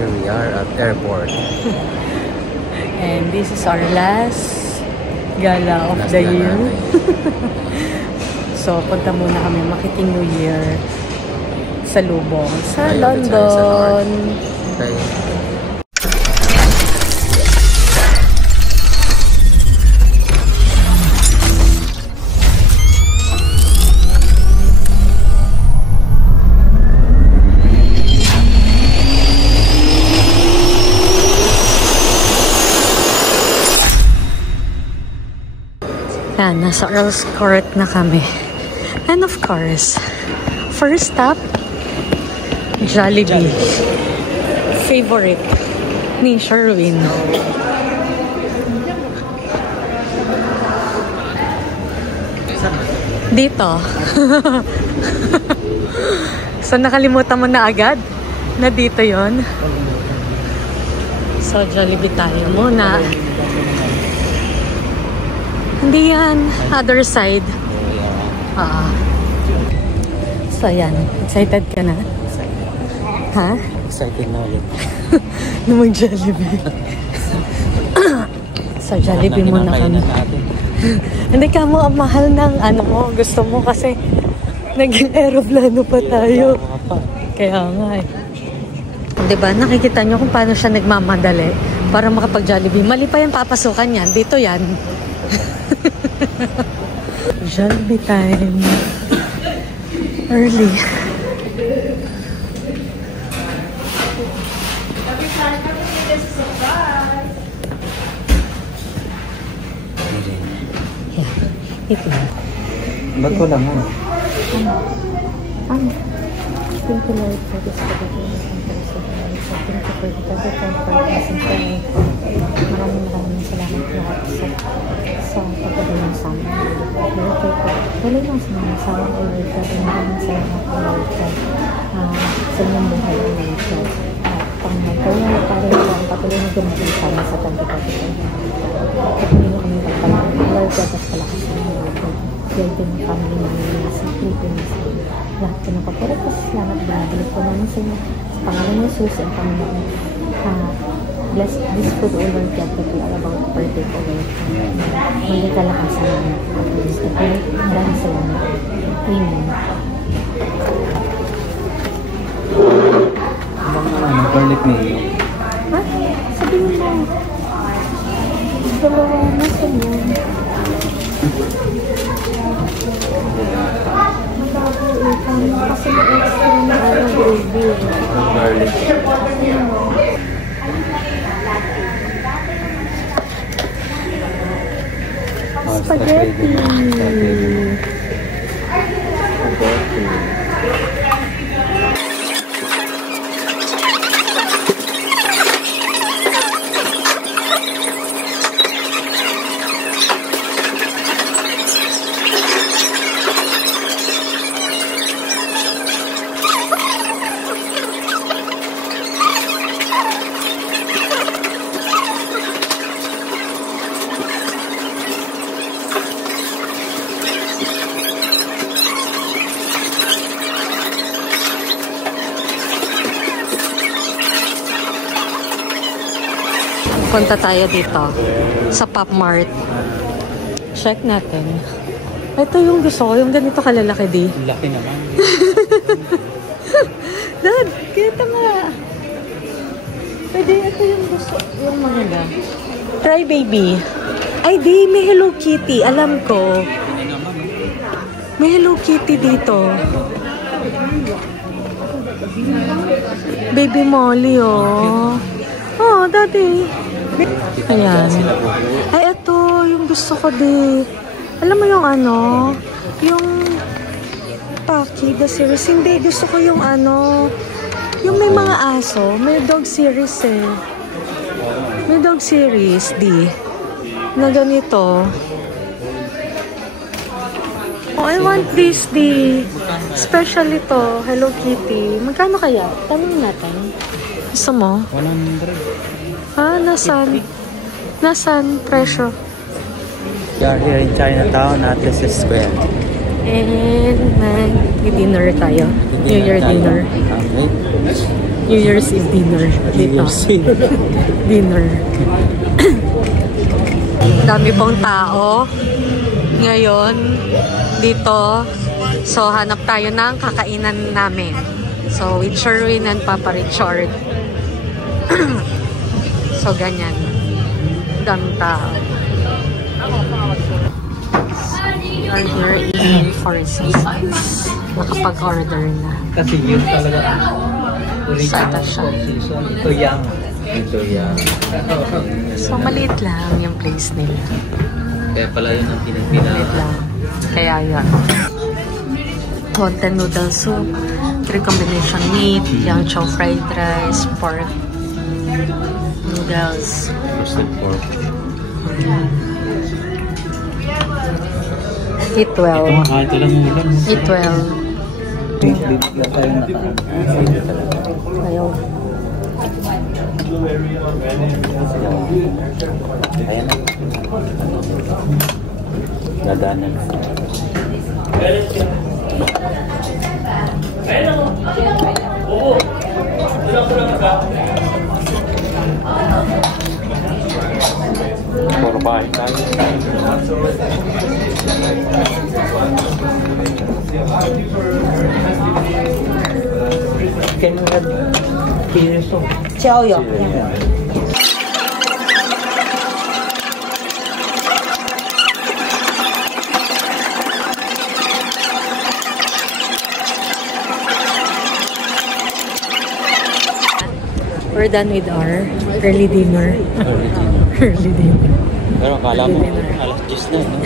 here we are at airport. And this is our last gala of the year. So, punta muna kami makiting New Year sa Lubong, sa London. Okay. Yan, nasa Earl's Court na kami. And of course, first stop, Jollibee. Favorite ni Sherwin. Dito. So, nakalimutan mo na agad na dito yon. So, Jollibee tayo muna. Hindi yan. Other side. So, yan. Excited ka na? Ha? Excited na ulit. Na mag-Jollibee. So, Jollibee muna kami. Hindi ka mo ang mahal ng ano mo. Gusto mo kasi naging aeroplano pa tayo. Kaya nga eh. Diba? Nakikita nyo kung paano siya nagmamadali para makapag-Jollibee. Mali pa yung papasukan yan. Dito yan. Jollibee time. Early. Yeah, ito. Ba't ko lang ano? Ano? Thank you, Lord, for this pagkakas. Thank you for the maraming salamat lahat sa pagkakaroon sa amin. Wala lang sa mga asawa ko, Lord God. Maraming salamat ko, Lord God. Sa inyong buhay, Lord God. Kaya parang ito ang patuloy na gumagin sana sa tanti-tanti. Patuloy na kami pagpalaan. Lord God, at palakas sa inyo, Lord God. Lord God, ang family namin nasa Philippines. Lahat ko na papura pa sa salamat. Binabalik ko namin sa inyo. Sa pangalan ng Jesus, ang Panginoon. Bless this food, O Lord God, that we are about to partake, O Lord God. Maging kalakasan namin. Maraming salamat. Amen. Garlic mayo. Ha? Sabihin mo. Dalawa na sa inyo. Kasi may extra na gravy. Garlic. Spaghetti. Punta tayo dito sa Pop Mart. Check natin. Ito yung gusto ko, yung ganito kalalaki di. Laki naman. Dad, kita nga. Pwede, ito yung gusto, yung maganda. Try baby. Ay di, may Hello Kitty. Alam ko. May Hello Kitty dito. Baby Molly, oh. Oh, daddy. Ayan. Ay, ito. Yung gusto ko di. Alam mo yung ano? Yung Taki, the series. Hindi. Gusto ko yung ano. Yung may mga aso. May dog series eh. May dog series di. Na ganito. Oh, I want this di. Special ito. Hello Kitty. Magkano kaya? Tanong natin. Gusto mo? 100. Nasaan presyo? We are here in Chinatown at this square. And mag-dinner tayo. New Year dinner. Okay. New Year's Eve dinner. Dito. Dinner. Dami pong tao ngayon dito. So, hanap tayo ng kakainan namin. So, with Sherwin and Papa Richard. So, ganyan. Daming tao. We are here in Four Seasons. Nakapag-order na. Kasi yun talaga. Sata siya. Ito yang. So, maliit lang yung place nila. Kaya pala yun ang pinagpina. Maliit lang. Kaya yun. Wonton noodle soup, 3 combination meat, yang chow fried rice, pork, noodles. Roasted pork. Eat well. Ito nga, ito lang ulam. Eat well. Bibigyan tayo na Ayaw. Ayan na. Dadanan. Korbahin tayo. Can we have piso? Chow yo. We're done with our early dinner. Early dinner. Pero akala mo, alas 10 na, no?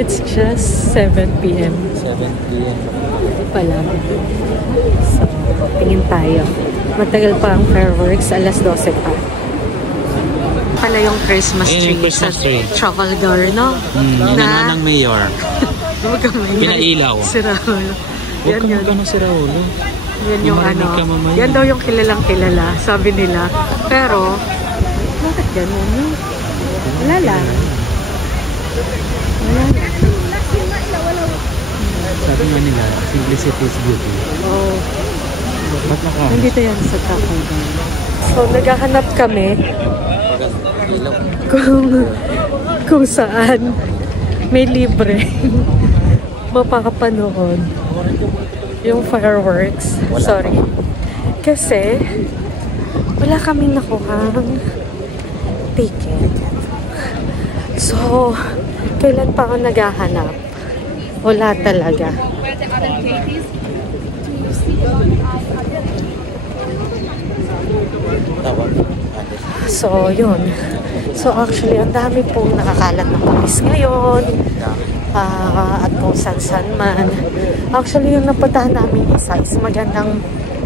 It's just 7 p.m. 7 p.m. Pala. So, tingin tayo. Matagal pa ang fireworks, alas 12 pa. Pala yung Christmas Ayun tree yung Christmas sa tree. Trafalgar, no? Inano ng mayor. Huwag kang maingay. Pinailaw. Si Raul. Huwag ka magkano si Raul. Yan yung ano. Yan daw yung kilalang kilala, sabi nila. Pero, bakit ganun? Wala lang. Wala lang. Sabi nga nila, simplicity is beauty. Oh. Ba't naka? Nandito yan sa Trafalgar. So, naghahanap kami kung saan may libre mapapanood yung fireworks. Sorry. Kasi wala kaming nakuhang ticket. So, kailan pa ako naghahanap? Wala talaga. So, yun. So, actually, ang dami pong nakakalat ng pulis ngayon. At kung san-san man. Actually, yung napuntahan namin isa is magandang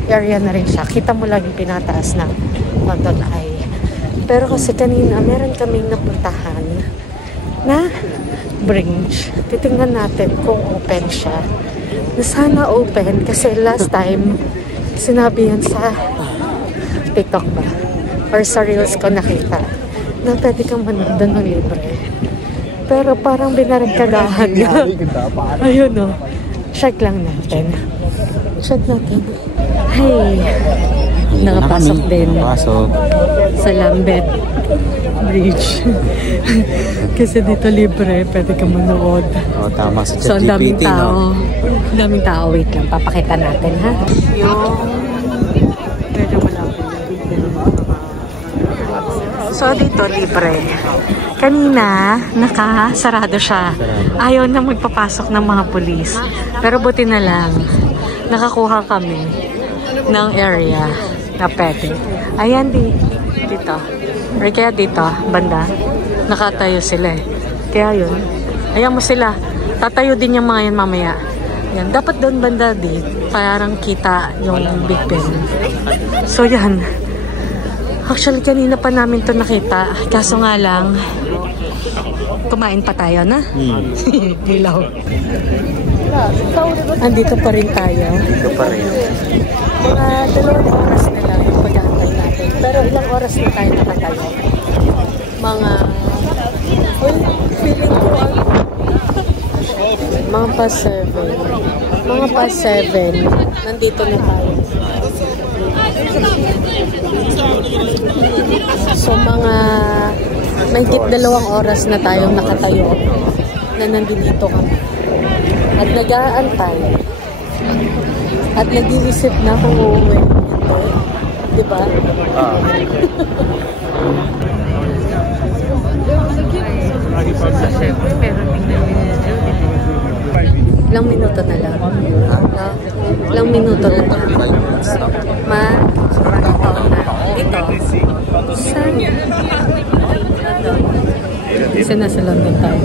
area na rin siya. Kita mo lang yung pinataas ng London Eye. Pero kasi kanina, meron kaming napuntahan na bridge. Titingnan natin kung open siya. Na sana open kasi last time, sinabi yan sa TikTok ba? Or sa Reels ko nakita na pwede kang manood doon ng libre. Pero parang binaragkagahan na. Ayun o. Check lang natin. Check natin. Hey! Nakapasok din. Pasok. Sa Lambeth Bridge. Kasi dito libre, pwede kang manood. O, tama sa So, ang daming ChatGPT, tao. no? Ang daming tao. Wait lang, papakita natin, ha? Yung... Medyo malapit. So, dito, libre. Kanina, nakasarado siya. Ayaw na magpapasok ng mga pulis. Pero buti na lang, nakakuha kami ng area na pwede. Ayan, dito. Or kaya dito, banda. Nakatayo sila eh. Kaya yun. Ayan mo sila. Tatayo din yung mga yan mamaya. Yan. Dapat doon banda parang kita yung Big Ben. So yan. Actually, kanina pa namin to nakita. Kaso nga lang, kumain pa tayo na. Hilaw. Andito pa rin tayo. Ito pa rin. Mga 2 oras na lang yung pag-aantay natin. Pero ilang oras na tayo nakatayo? Mga... feeling ko mga past 7. Mga past 7. Nandito na tayo. So mga mahigit 2 oras na tayong nakatayo na nandito kami. At nag-aantay. At nag-iisip na kung uuwi. Diba? Ilang minuto na lang. Ilang minuto na lang. Ito. Saan? Kasi nasa London tayo.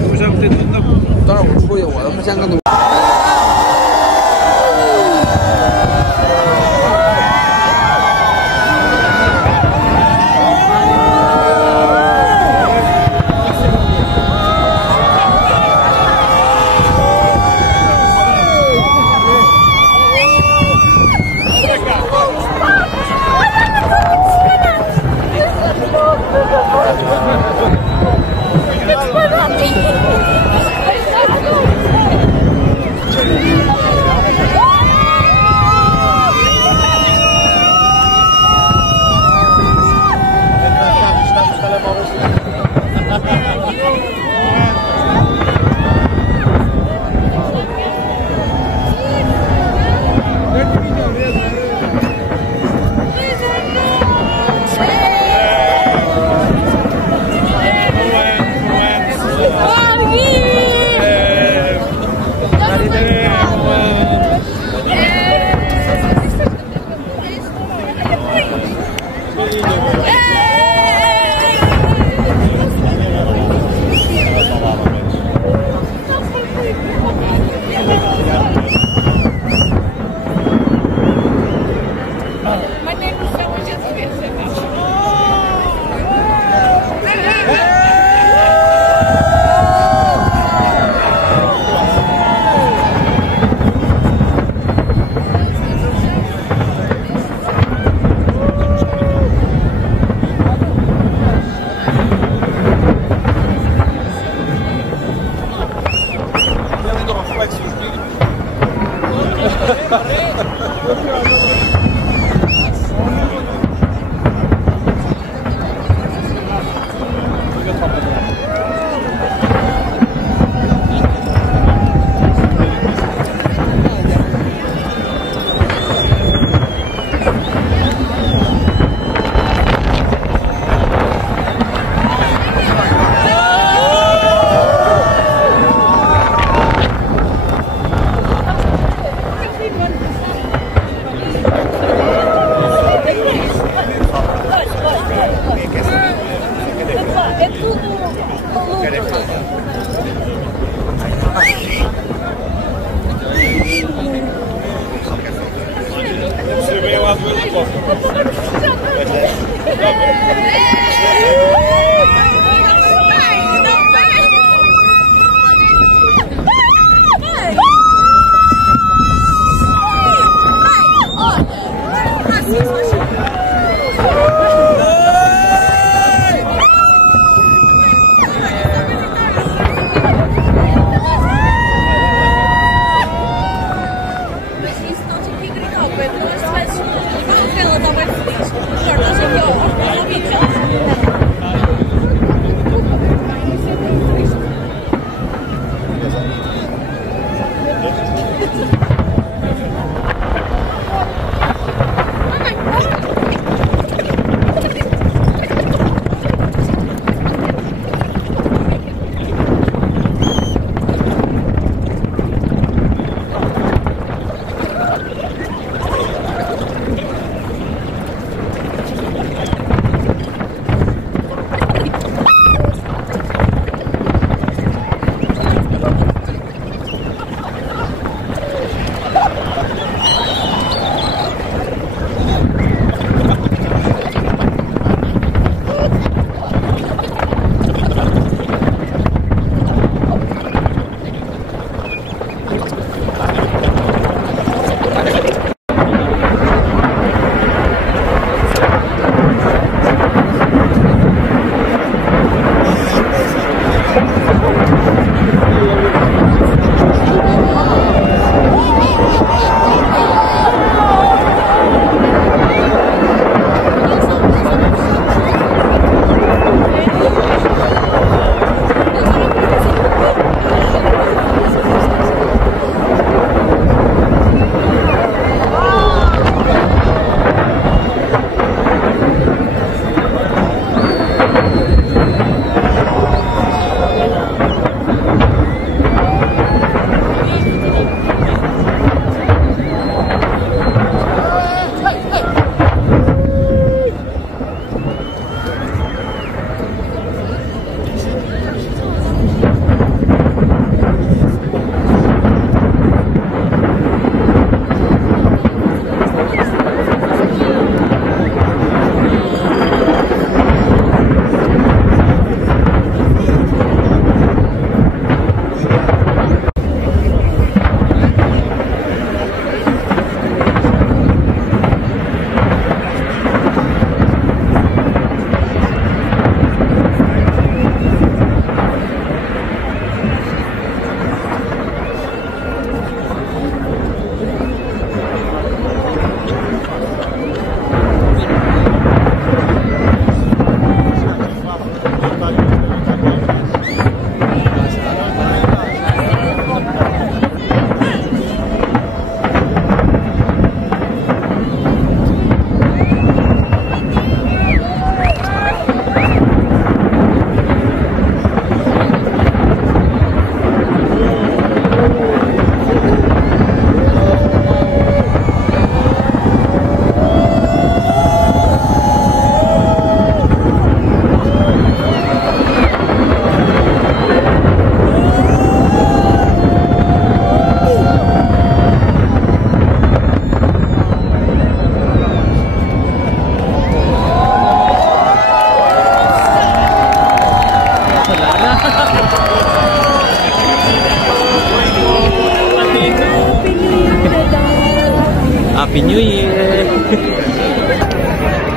Happy New Year!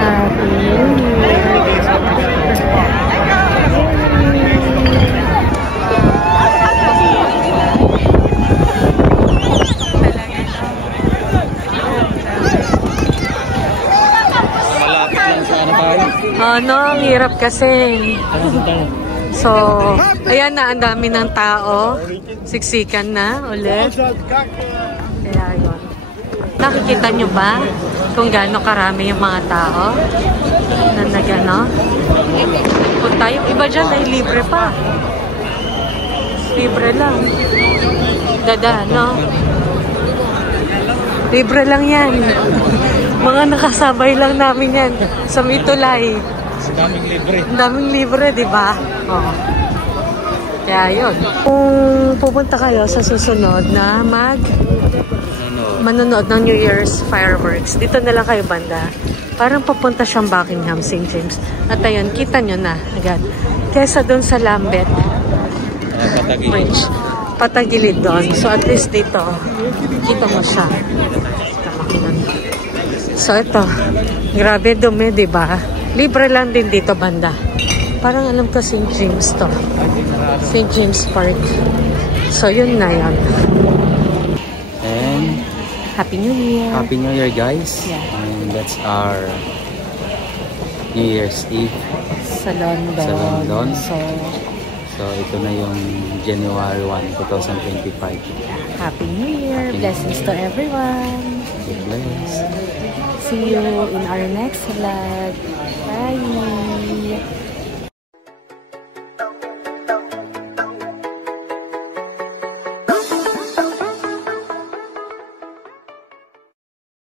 Happy New Year! Malapit lang sa ano tayo. Ano, ang hirap kasi. So, ayan na, ang dami ng tao. Siksikan na ulit. Kaya yun. Nakikita nyo ba kung gaano karami yung mga tao na nagano? Punta yung iba dyan ay libre pa. Libre lang. Dada, no? Libre lang yan. Mga nakasabay lang namin yan sa Mitulay. Ang daming libre. Ang daming libre, di ba? Oo. Kaya yun. Kung pupunta kayo sa susunod na manonood ng New Year's fireworks, dito na lang kayo banda. Parang papunta siyang Buckingham, St. James. At ayun, kita nyo na agad. Kesa doon sa Lambeth Bridge. Patagilid doon. So at least dito, kita mo siya. So ito, grabe dumi, di ba? Libre lang din dito banda. Parang alam ko St. James to. St. James Park. So yun na yun. And Happy New Year. Happy New Year, guys. Yeah. And that's our New Year's Eve. Sa London. Sa London. So ito na yung January 1, 2025. Happy New Year. Blessings to everyone. God bless. See you in our next vlog. Bye.